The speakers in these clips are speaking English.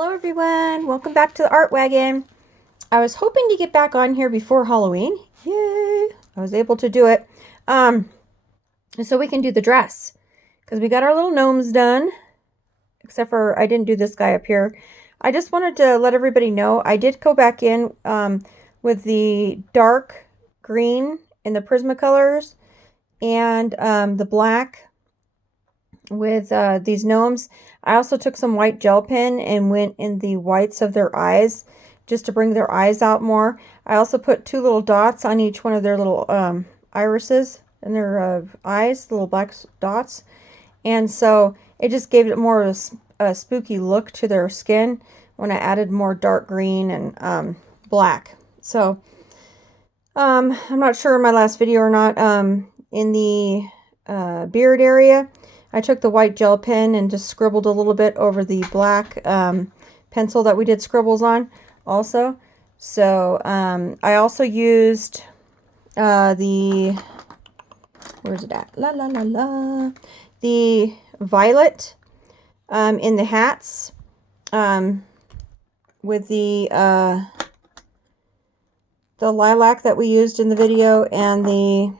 Hello everyone, welcome back to the Art Wagon. I was hoping to get back on here before Halloween. Yay! I was able to do it. So we can do the dress. Because we got our little gnomes done. Except for I didn't do this guy up here. I just wanted to let everybody know I did go back in with the dark green in the Prismacolors and the black with these gnomes. I also took some white gel pen and went in the whites of their eyes just to bring their eyes out more. I also put two little dots on each one of their little irises and their eyes, little black dots. And so it just gave it more of a spooky look to their skin when I added more dark green and black. So I'm not sure in my last video or not, in the beard area, I took the white gel pen and just scribbled a little bit over the black pencil that we did scribbles on also. So I also used the, where's it at? La la la la. The violet in the hats with the lilac that we used in the video and the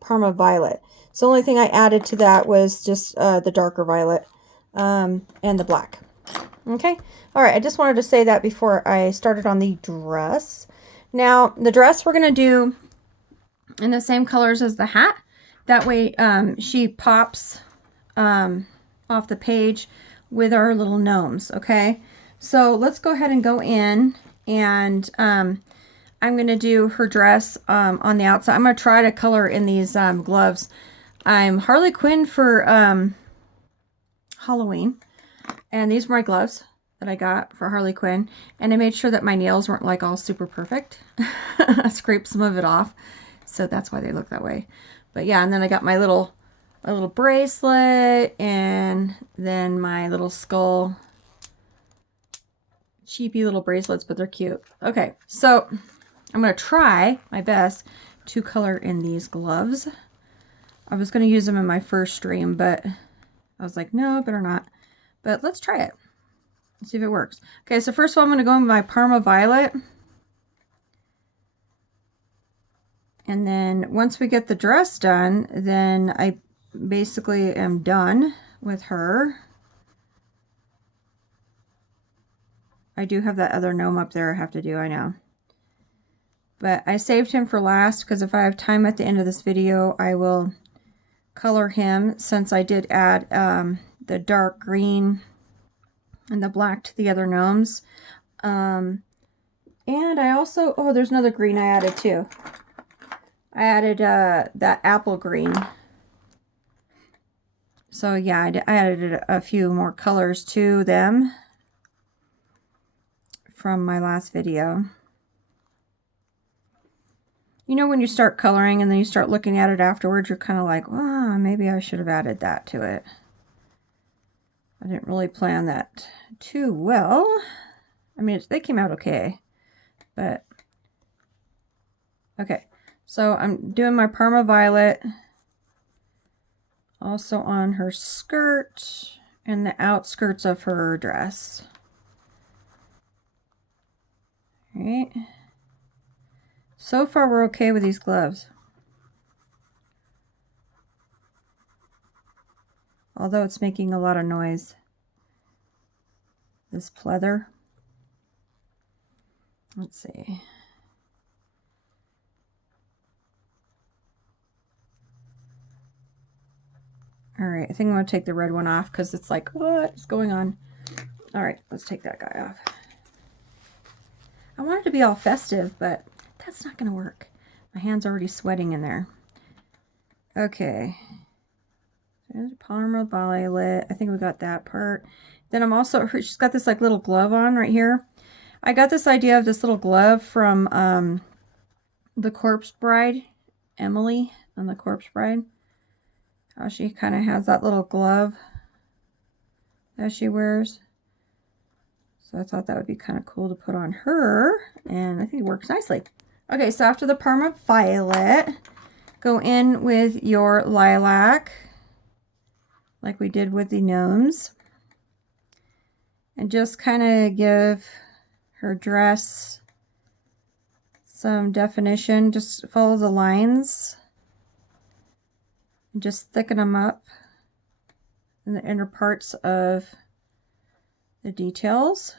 Parma violet. So the only thing I added to that was just the darker violet and the black. Okay. All right. I just wanted to say that before I started on the dress. Now, the dress we're going to do in the same colors as the hat. That way she pops off the page with our little gnomes. Okay. So let's go ahead and go in and I'm going to do her dress on the outside. I'm going to try to color in these gloves. I'm Harley Quinn for Halloween, and these were my gloves that I got for Harley Quinn, and I made sure that my nails weren't like all super perfect. I scraped some of it off, so that's why they look that way. But yeah, and then I got my little bracelet, and then my little skull. Cheapy little bracelets, but they're cute. Okay, so I'm going to try my best to color in these gloves. I was going to use them in my first stream, but I was like, no, better not. But let's try it. Let's see if it works. Okay, so first of all, I'm going to go in with my Parma violet. And then once we get the dress done, then I basically am done with her. I do have that other gnome up there I have to do, I know. But I saved him for last because if I have time at the end of this video, I will color him, since I did add the dark green and the black to the other gnomes. And I also, oh, there's another green I added too. I added that apple green. So yeah, I added a few more colors to them from my last video. You know, when you start coloring and then you start looking at it afterwards, you're kind of like, oh, maybe I should have added that to it. I didn't really plan that too well. I mean, they came out okay, but okay. So I'm doing my Parma violet also on her skirt and the outskirts of her dress. All right. So far, we're okay with these gloves. Although it's making a lot of noise. This pleather. Let's see. All right, I think I'm going to take the red one off because it's like, what is going on? All right, let's take that guy off. I want it to be all festive, but that's not going to work. My hand's already sweating in there. Okay. There's Parma violet. I think we got that part. Then I'm also, she's got this like little glove on right here. I got this idea of this little glove from the Corpse Bride, Emily on the Corpse Bride. How she kind of has that little glove that she wears. So I thought that would be kind of cool to put on her, and I think it works nicely. Okay, so after the Parma violet, go in with your lilac, like we did with the gnomes. and just kind of give her dress some definition. Just follow the lines and just thicken them up in the inner parts of the details.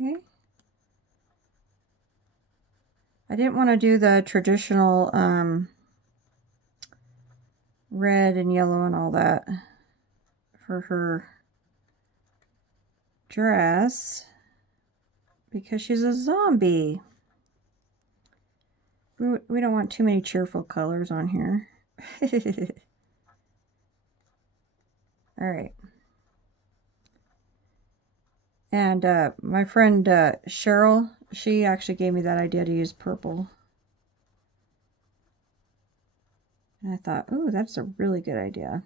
Okay. I didn't want to do the traditional red and yellow and all that for her dress because she's a zombie. We don't want too many cheerful colors on here. All right. And my friend Cheryl, she actually gave me that idea to use purple. And I thought, oh, that's a really good idea.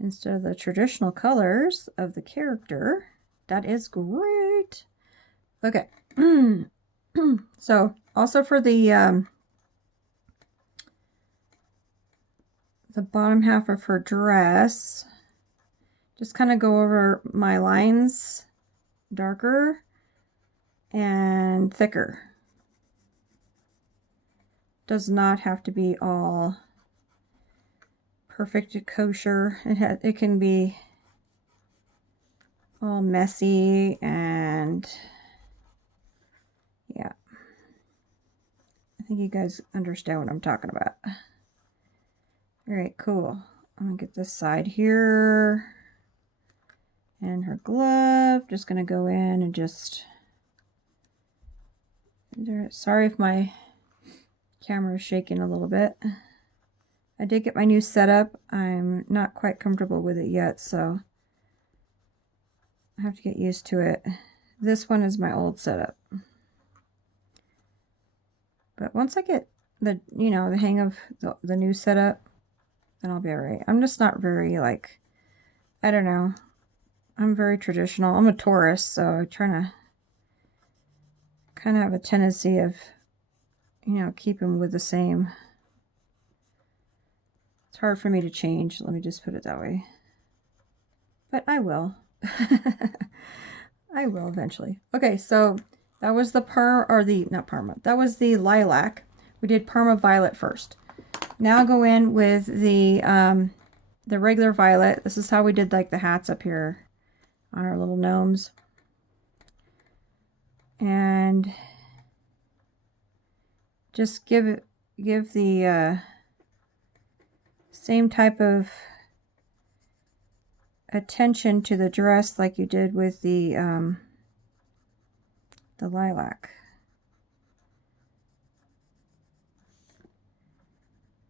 Instead of the traditional colors of the character. That is great. Okay. So also for the bottom half of her dress, just kind of go over my lines darker and thicker. Does not have to be all perfect kosher. It can be all messy and yeah. I think you guys understand what I'm talking about. All right, cool. I'm gonna get this side here and her glove. Just gonna go in and just, sorry if my camera is shaking a little bit. I did get my new setup. I'm not quite comfortable with it yet, so I have to get used to it. This one is my old setup. But once I get the hang of the new setup, then I'll be all right. I'm just not very, like, I don't know. I'm very traditional. I'm a Taurus, so I try to kind of have a tendency of, keeping with the same. It's hard for me to change. Let me just put it that way. But I will. I will eventually. Okay, so that was the that was the lilac. We did Parma Violet first. Now go in with the regular violet. This is how we did like the hats up here on our little gnomes. And just give the same type of attention to the dress like you did with the lilac.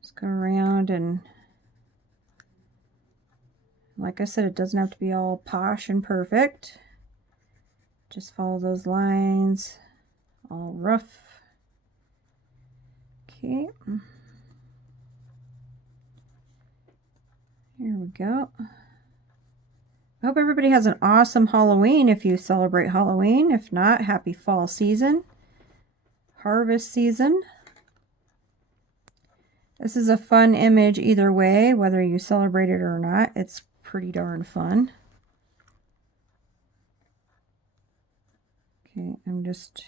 Just go around, and like I said, it doesn't have to be all posh and perfect. Just follow those lines, all rough. Okay. Here we go. I hope everybody has an awesome Halloween if you celebrate Halloween. If not, happy fall season, harvest season. This is a fun image either way, whether you celebrate it or not. It's pretty darn fun. Okay, I'm just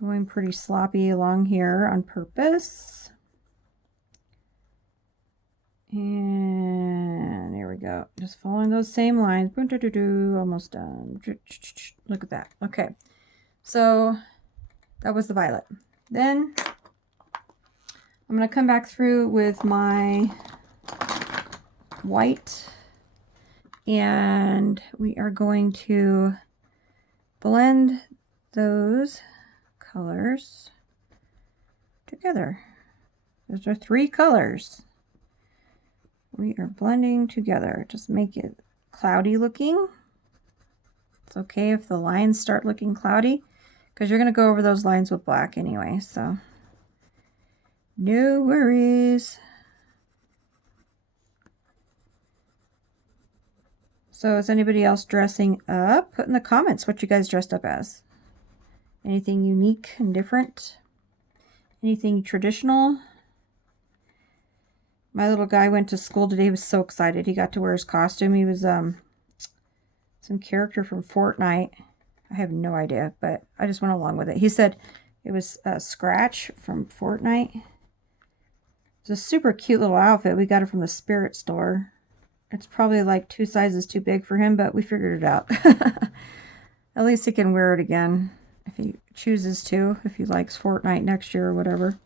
going pretty sloppy along here on purpose. And there we go. Just following those same lines. Almost done. Look at that. Okay. So that was the violet. Then I'm going to come back through with my white. And we are going to blend those colors together. Those are 3 colors. We are blending together. Just make it cloudy looking. It's okay if the lines start looking cloudy because you're going to go over those lines with black anyway, so no worries. So is anybody else dressing up? Put in the comments what you guys dressed up as. Anything unique and different? Anything traditional? My little guy went to school today. He was so excited. He got to wear his costume. He was some character from Fortnite. I have no idea, but I just went along with it. He said it was Scratch from Fortnite. It's a super cute little outfit. We got it from the Spirit store. It's probably like 2 sizes too big for him, but we figured it out. At least he can wear it again if he chooses to, if he likes Fortnite next year or whatever.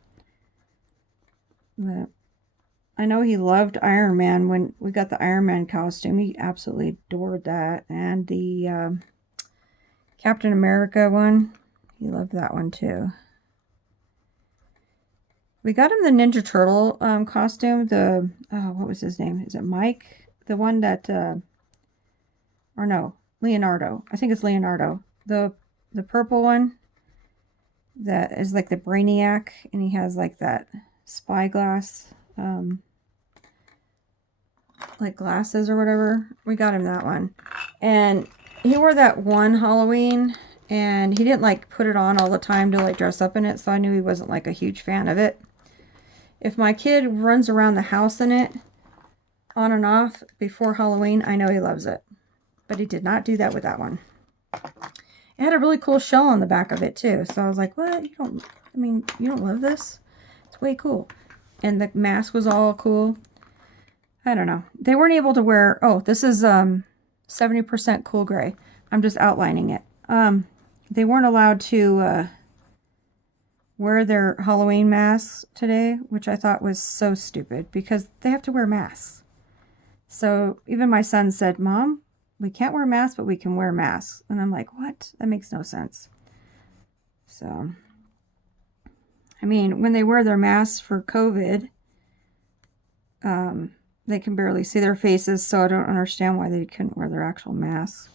But I know he loved Iron Man when we got the Iron Man costume. He absolutely adored that. And the Captain America one, he loved that one too. We got him the Ninja Turtle costume. The, what was his name? Is it Mike? The one that, or no, Leonardo. I think it's Leonardo. The purple one that is like the Brainiac, and he has like that spyglass, like glasses or whatever. We got him that one. And he wore that one Halloween, and he didn't like put it on all the time to like dress up in it, so I knew he wasn't like a huge fan of it. If my kid runs around the house in it, on and off, before Halloween, I know he loves it. But he did not do that with that one. It had a really cool shell on the back of it, too. So I was like, what? You don't love this? It's way cool. And the mask was all cool. I don't know. They weren't able to wear... Oh, this is 70% cool gray. I'm just outlining it. They weren't allowed to... wear their Halloween masks today, which I thought was so stupid because they have to wear masks. So even my son said, Mom, we can't wear masks, but we can wear masks. And I'm like, what? That makes no sense. So, I mean, when they wear their masks for COVID, they can barely see their faces, so I don't understand why they couldn't wear their actual masks.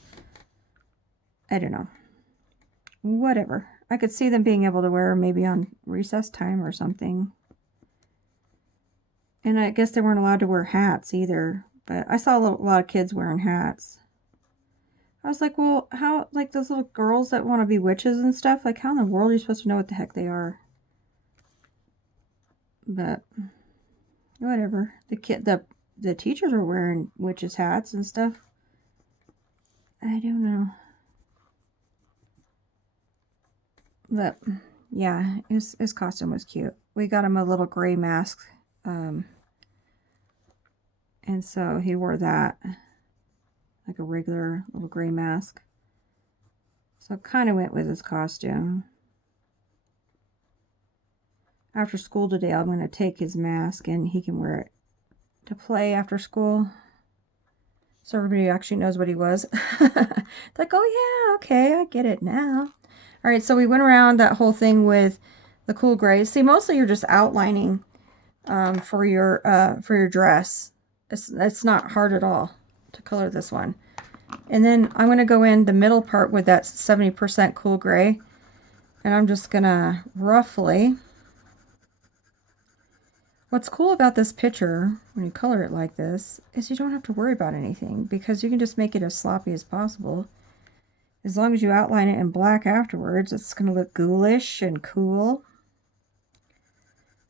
I don't know. Whatever. I could see them being able to wear maybe on recess time or something. And I guess they weren't allowed to wear hats either. But I saw a lot of kids wearing hats. I was like, well, how, like those little girls that want to be witches and stuff, like how in the world are you supposed to know what the heck they are? But whatever. The teachers were wearing witches hats and stuff. I don't know. But yeah, his costume was cute. We got him a little gray mask, and so he wore that, like a regular little gray mask. So it kind of went with his costume. After school today, I'm going to take his mask and he can wear it to play after school. So everybody actually knows what he was. Like, oh yeah, okay, I get it now. All right, so we went around that whole thing with the cool grays. See, mostly you're just outlining for your dress. It's not hard at all to color this one. And then I'm going to go in the middle part with that 70% cool gray. And I'm just going to roughly... What's cool about this picture, when you color it like this, is you don't have to worry about anything, because you can just make it as sloppy as possible. As long as you outline it in black afterwards, it's going to look ghoulish and cool.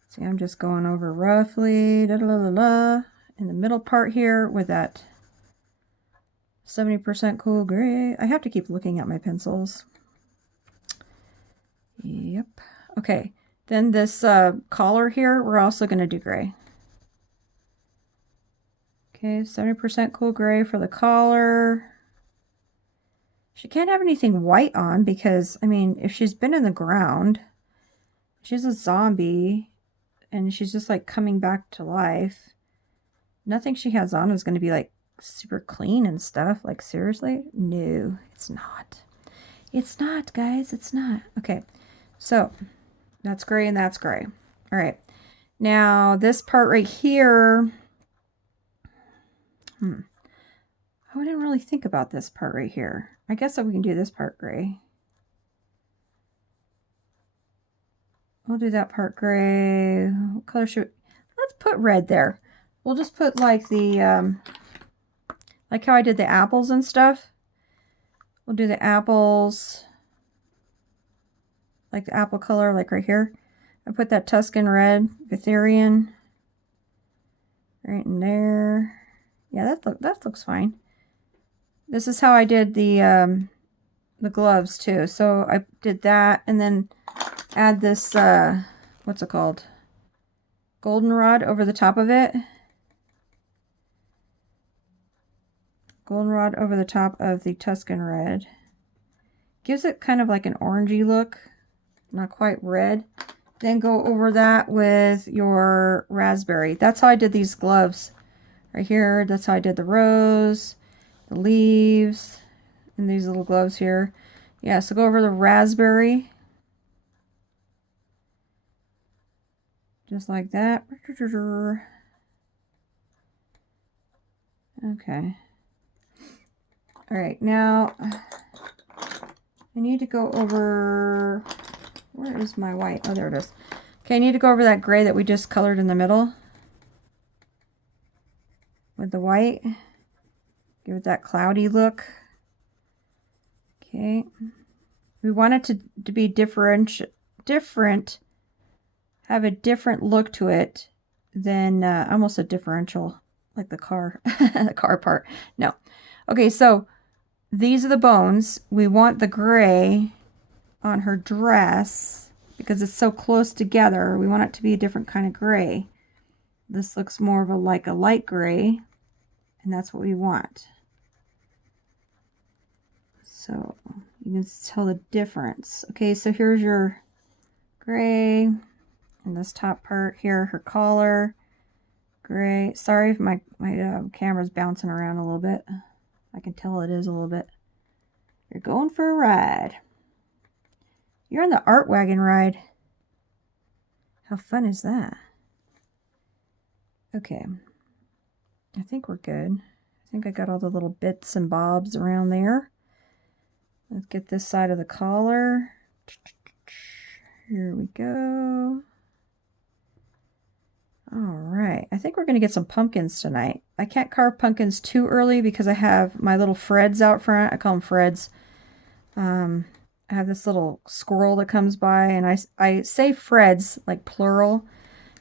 See, I'm just going over roughly, in the middle part here with that 70% cool gray. I have to keep looking at my pencils. Yep. Okay. Then this collar here, we're also going to do gray. Okay, 70% cool gray for the collar. She can't have anything white on because, I mean, if she's been in the ground, she's a zombie, and she's just like coming back to life. Nothing she has on is going to be like super clean and stuff. Like, seriously? No, it's not. It's not, guys. It's not. Okay, so that's gray and that's gray. All right. Now, this part right here, I didn't really think about this part right here. I guess that we can do this part gray. We'll do that part gray. What color should we... Let's put red there. We'll just put like the, like how I did the apples and stuff. We'll do the apples, like the apple color, like right here. I put that Tuscan red, Vitherian. right in there. Yeah, that looks fine. This is how I did the gloves too. So I did that, and then add this what's it called? Goldenrod over the top of it. Goldenrod over the top of the Tuscan red. Gives it kind of like an orangey look, not quite red. Then go over that with your raspberry. That's how I did these gloves right here. That's how I did the rose, the leaves, and these little gloves here. Yeah, so go over the raspberry. Just like that. Okay. All right, now I need to go over, where is my white? Oh, there it is. Okay, I need to go over that gray that we just colored in the middle with the white. Give it that cloudy look. Okay. We want it to be different, have a different look to it than almost a differential, like the car, the car part. No. Okay, so these are the bones. We want the gray on her dress because it's so close together. We want it to be a different kind of gray. This looks more of a light gray, and that's what we want. So you can tell the difference. Okay, so here's your gray, and this top part here, her collar, gray. Sorry if my camera's bouncing around a little bit. I can tell it is a little bit. You're going for a ride. You're on the art wagon ride. How fun is that? Okay. I think we're good. I think I got all the little bits and bobs around there. Let's get this side of the collar. Here we go. All right. I think we're going to get some pumpkins tonight. I can't carve pumpkins too early because I have my little Freds out front. I call them Freds. I have this little squirrel that comes by, and I say Freds, like plural,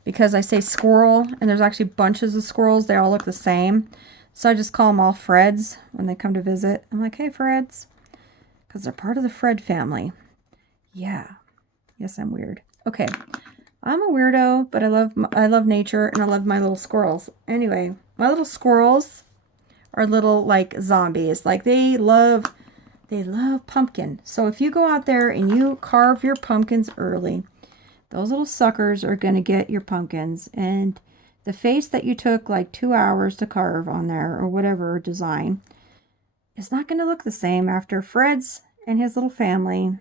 because I say squirrel, and there's actually bunches of squirrels. They all look the same. So I just call them all Freds when they come to visit. I'm like, hey, Freds, because they're part of the Fred family. Yeah. Yes, I'm weird. Okay. I'm a weirdo, but I love nature, and I love my little squirrels. Anyway, my little squirrels are little, like, zombies. Like, they love pumpkin. So if you go out there and you carve your pumpkins early, those little suckers are going to get your pumpkins. And the face that you took like 2 hours to carve on there or whatever design is not going to look the same after Fred's and his little family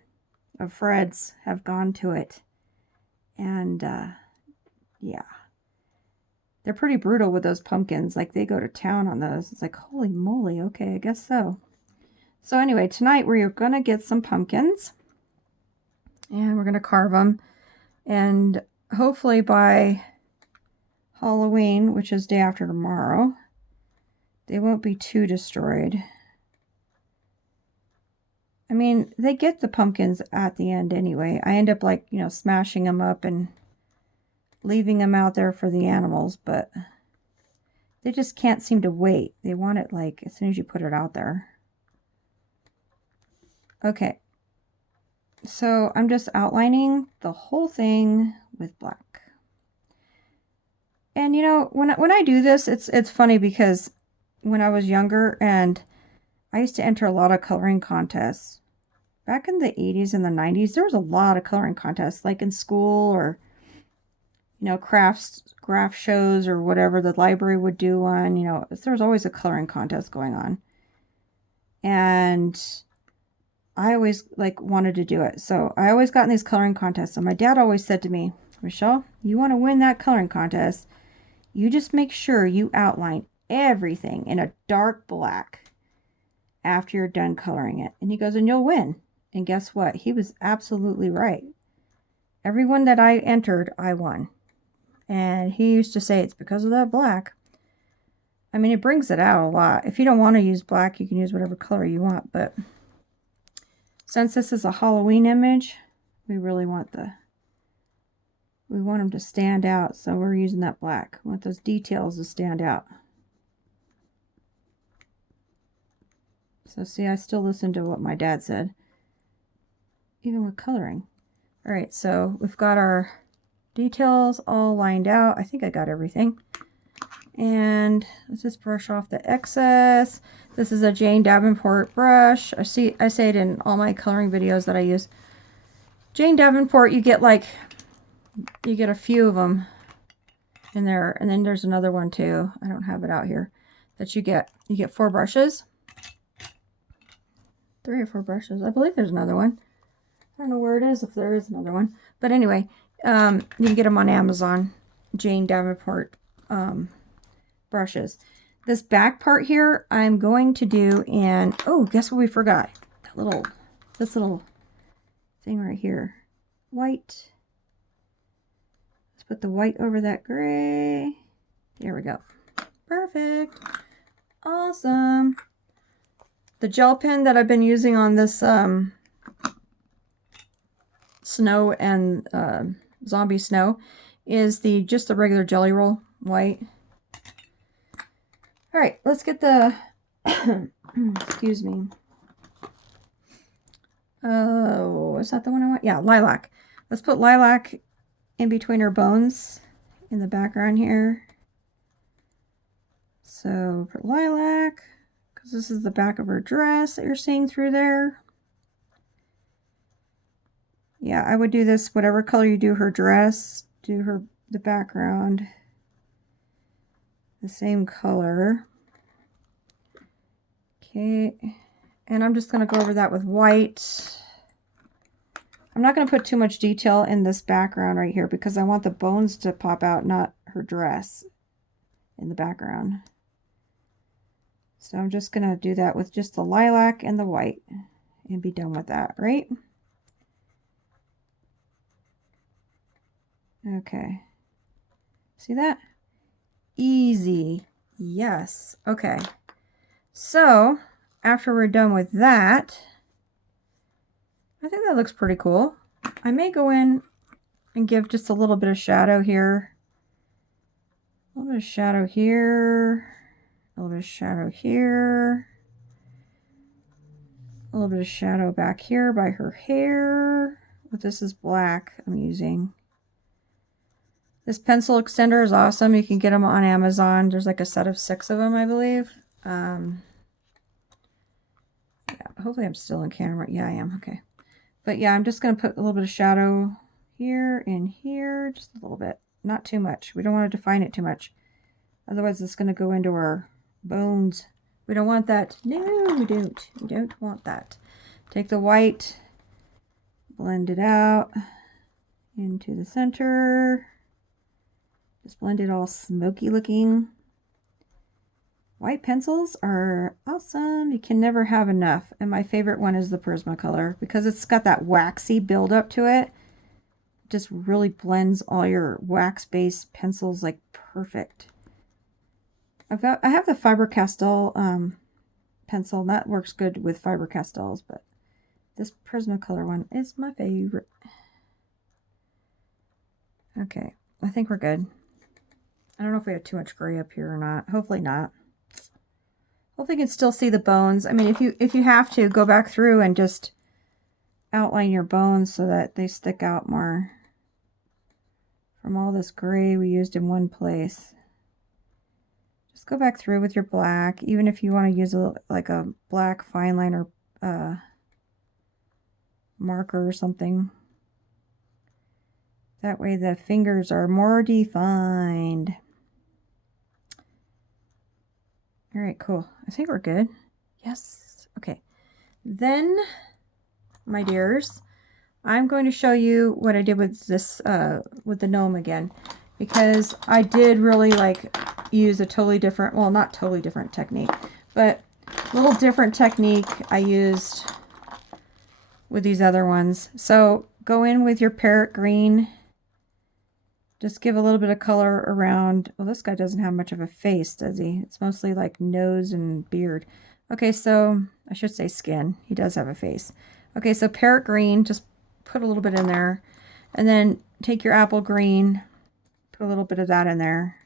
of Freds have gone to it. And yeah, they're pretty brutal with those pumpkins. Like, they go to town on those. It's like, holy moly. Okay, I guess so. So anyway, tonight we're going to get some pumpkins, and we're going to carve them, and hopefully by Halloween, which is day after tomorrow, they won't be too destroyed. I mean, they get the pumpkins at the end anyway. I end up, like, you know, smashing them up and leaving them out there for the animals, but they just can't seem to wait. They want it, like, as soon as you put it out there. Okay, so I'm just outlining the whole thing with black. And you know, when I do this, it's funny because when I was younger, and I used to enter a lot of coloring contests. Back in the 80s and the 90s, there was a lot of coloring contests, like in school, or, you know, craft shows or whatever the library would do one. You know, there was always a coloring contest going on. And I always, like, wanted to do it. So I always got in these coloring contests. And my dad always said to me, Michelle, you want to win that coloring contest, you just make sure you outline everything in a dark black after you're done coloring it. And he goes, and you'll win. And guess what? He was absolutely right. Everyone that I entered, I won. And he used to say it's because of that black. I mean, it brings it out a lot. If you don't want to use black, you can use whatever color you want. But since this is a Halloween image, we really want the we want them to stand out, so we're using that black. We want those details to stand out. So see, I still listen to what my dad said, even with coloring. All right, so we've got our details all lined out. I think I got everything. And let's just brush off the excess. This is a Jane Davenport brush. I say it in all my coloring videos that I use. Jane Davenport, you get a few of them in there, and then there's another one too. I don't have it out here. That you get 4 brushes. 3 or 4 brushes. I believe there's another one. I don't know where it is, if there is another one. But anyway, you can get them on Amazon. Jane Davenport brushes. This back part here, I'm going to do in, oh, guess what we forgot? This little thing right here. White. Let's put the white over that gray. There we go. Perfect. Awesome. The gel pen that I've been using on this snow and zombie snow is just the regular Jelly Roll white. All right, let's get the excuse me. Oh, is that the one I want? Yeah, lilac. Let's put lilac in between her bones in the background here. So put lilac, because this is the back of her dress that you're seeing through there. Yeah, I would do this, whatever color you do her dress, do the background the same color. Okay, and I'm just going to go over that with white. I'm not going to put too much detail in this background right here because I want the bones to pop out, not her dress in the background. So I'm just going to do that with just the lilac and the white and be done with that, right? Okay. See that? Easy. Yes. Okay. So after we're done with that, I think that looks pretty cool. I may go in and give just a little bit of shadow here. A little bit of shadow here. A little bit of shadow here. A little bit of shadow back here by her hair. But this is black I'm using. This pencil extender is awesome. You can get them on Amazon. There's like a set of 6 of them, I believe. Yeah, hopefully I'm still in camera. Yeah, I am. Okay. But yeah, I'm just going to put a little bit of shadow here and here. Just a little bit. Not too much. We don't want to define it too much. Otherwise, it's going to go into our bones. We don't want that. No, we don't. We don't want that. Take the white, blend it out into the center. Just blend it all smoky looking. White pencils are awesome. You can never have enough. And my favorite one is the Prismacolor because it's got that waxy buildup to it. It just really blends all your wax-based pencils like perfect. I have the Faber-Castell pencil, and that works good with Faber-Castells, but this Prismacolor one is my favorite. Okay, I think we're good. I don't know if we have too much gray up here or not. Hopefully not. Hopefully you can still see the bones. I mean, if you have to, go back through and just outline your bones so that they stick out more from all this gray we used in one place. Just go back through with your black, even if you want to use like a black fine liner marker or something. That way the fingers are more defined. All right, cool. I think we're good. Yes. Okay. Then, my dears, I'm going to show you what I did with this, with the gnome again, because I did really like use a totally different, well, not totally different technique, but a little different technique I used with these other ones. So go in with your parrot green. Just give a little bit of color around. Well, this guy doesn't have much of a face, does he? It's mostly like nose and beard. Okay, so I should say skin. He does have a face. Okay, so parrot green, just put a little bit in there. And then take your apple green, put a little bit of that in there.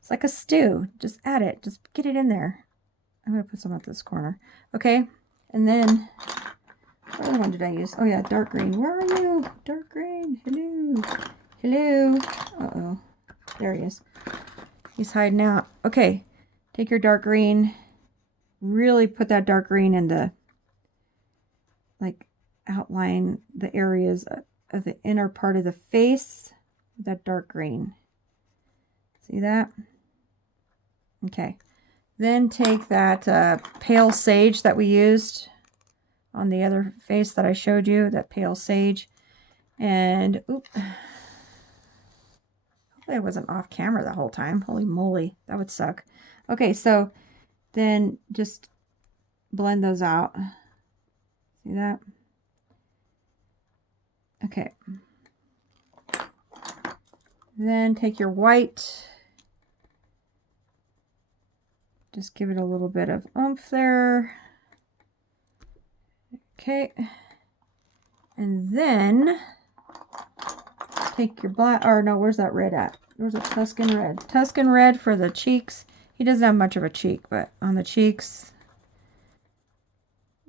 It's like a stew. Just add it. Just get it in there. I'm going to put some at this corner. Okay. And then, what other one did I use? Oh yeah, dark green. Where are you? Dark green. Hello. Hello. Uh-oh. There he is. He's hiding out. Okay. Take your dark green. Really put that dark green in the, like, outline the areas of the inner part of the face with that dark green. See that? Okay. Then take that pale sage that we used on the other face that I showed you, that pale sage. And, oop. Hopefully I wasn't off camera the whole time. Holy moly, that would suck. Okay, so then just blend those out. See that? Okay. Then take your white. Just give it a little bit of oomph there. Okay. And then take your black, or no, where's that red at? Where's the Tuscan red? Tuscan red for the cheeks. He doesn't have much of a cheek, but on the cheeks,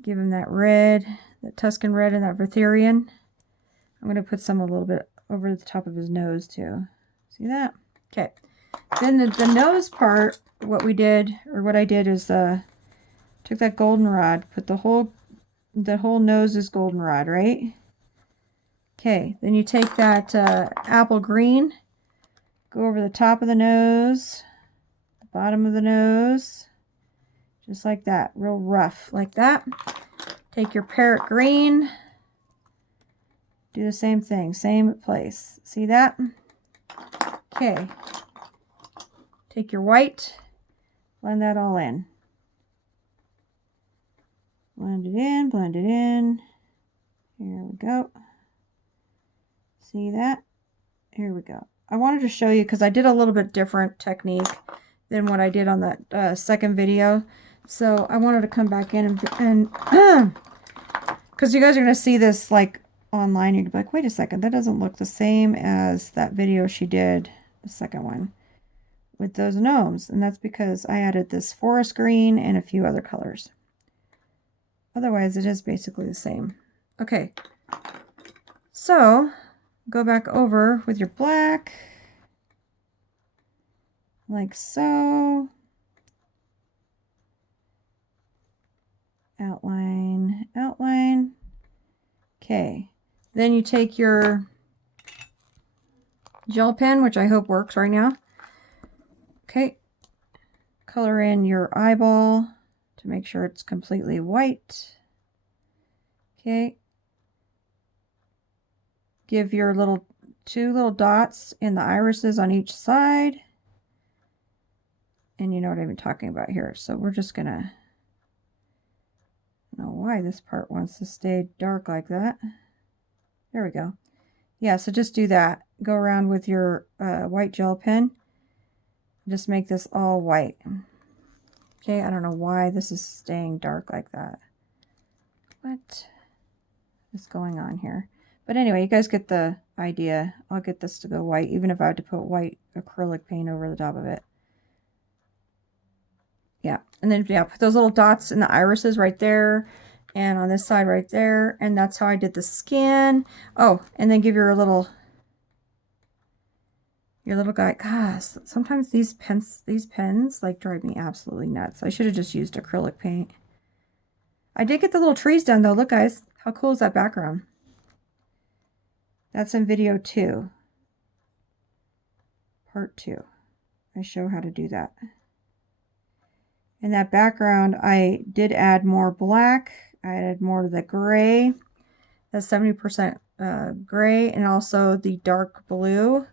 give him that red, that Tuscan red and that Vertherian. I'm going to put some a little bit over the top of his nose too. See that? Okay. Then the nose part, what we did, or what I did is took that goldenrod, put the whole nose is goldenrod, right? Okay, then you take that apple green, go over the top of the nose, the bottom of the nose, just like that, real rough, like that. Take your parrot green, do the same thing, same place. See that? Okay. Take your white, blend that all in. Blend it in, blend it in. Here we go. See that? Here we go. I wanted to show you because I did a little bit different technique than what I did on that second video. So I wanted to come back in and because you guys are going to see this like online. You're going to be like, wait a second, that doesn't look the same as that video she did, the second one, with those gnomes. And that's because I added this forest green and a few other colors. Otherwise, it is basically the same. Okay. So go back over with your black, like so. Outline, outline. Okay. Then you take your gel pen, which I hope works right now. Okay. Color in your eyeball to make sure it's completely white. Okay. Give your two little dots in the irises on each side. And you know what I've been talking about here. So we're just gonna, I don't know why this part wants to stay dark like that. There we go. Yeah, so just do that. Go around with your white gel pen. Just make this all white. Okay, I don't know why this is staying dark like that. What is going on here? But anyway, you guys get the idea. I'll get this to go white, even if I had to put white acrylic paint over the top of it. Yeah, and then yeah, put those little dots in the irises right there, and on this side right there, and that's how I did the skin. Oh, and then give your little guy. Gosh, sometimes these pens like drive me absolutely nuts. I should have just used acrylic paint. I did get the little trees done though. Look, guys, how cool is that background? That's in video 2. Part 2. I show how to do that. In that background, I did add more black. I added more of the gray. That's 70% gray, and also the dark blue,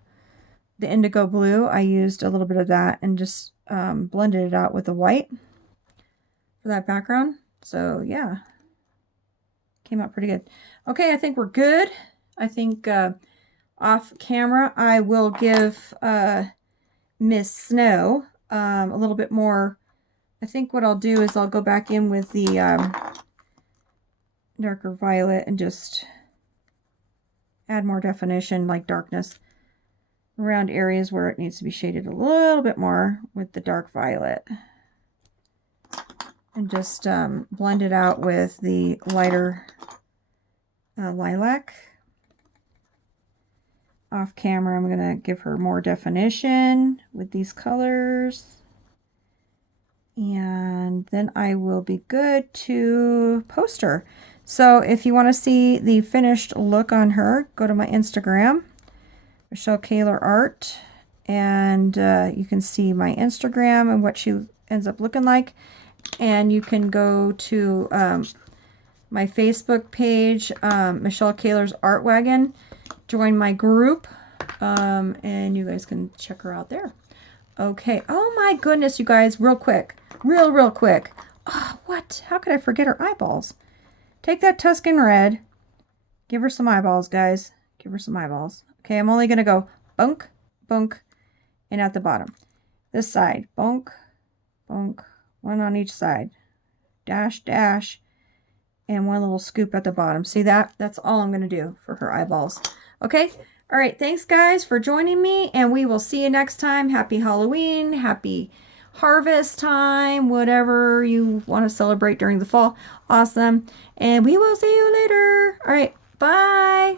the indigo blue. I used a little bit of that and just blended it out with the white for that background. So yeah, came out pretty good. Okay, I think we're good. I think off camera, I will give Miss Snow a little bit more. I think what I'll do is I'll go back in with the darker violet and just add more definition, like darkness, around areas where it needs to be shaded a little bit more with the dark violet. And just blend it out with the lighter lilac. Off camera, I'm going to give her more definition with these colors. And then I will be good to post her. So if you want to see the finished look on her, go to my Instagram, Michelle Kaler Art, and you can see my Instagram and what she ends up looking like. And you can go to my Facebook page, Michelle Kaler's Art Wagon. Join my group, and you guys can check her out there. Okay. Oh my goodness, you guys, real quick. Real quick. Oh, what? How could I forget her eyeballs? Take that Tuscan red. Give her some eyeballs, guys. Give her some eyeballs. Okay, I'm only going to go bunk, bunk, and at the bottom. This side. Bunk, bunk. One on each side. Dash, dash. And one little scoop at the bottom. See that? That's all I'm going to do for her eyeballs. Okay? All right. Thanks, guys, for joining me. And we will see you next time. Happy Halloween. Happy harvest time. Whatever you want to celebrate during the fall. Awesome. And we will see you later. All right. Bye.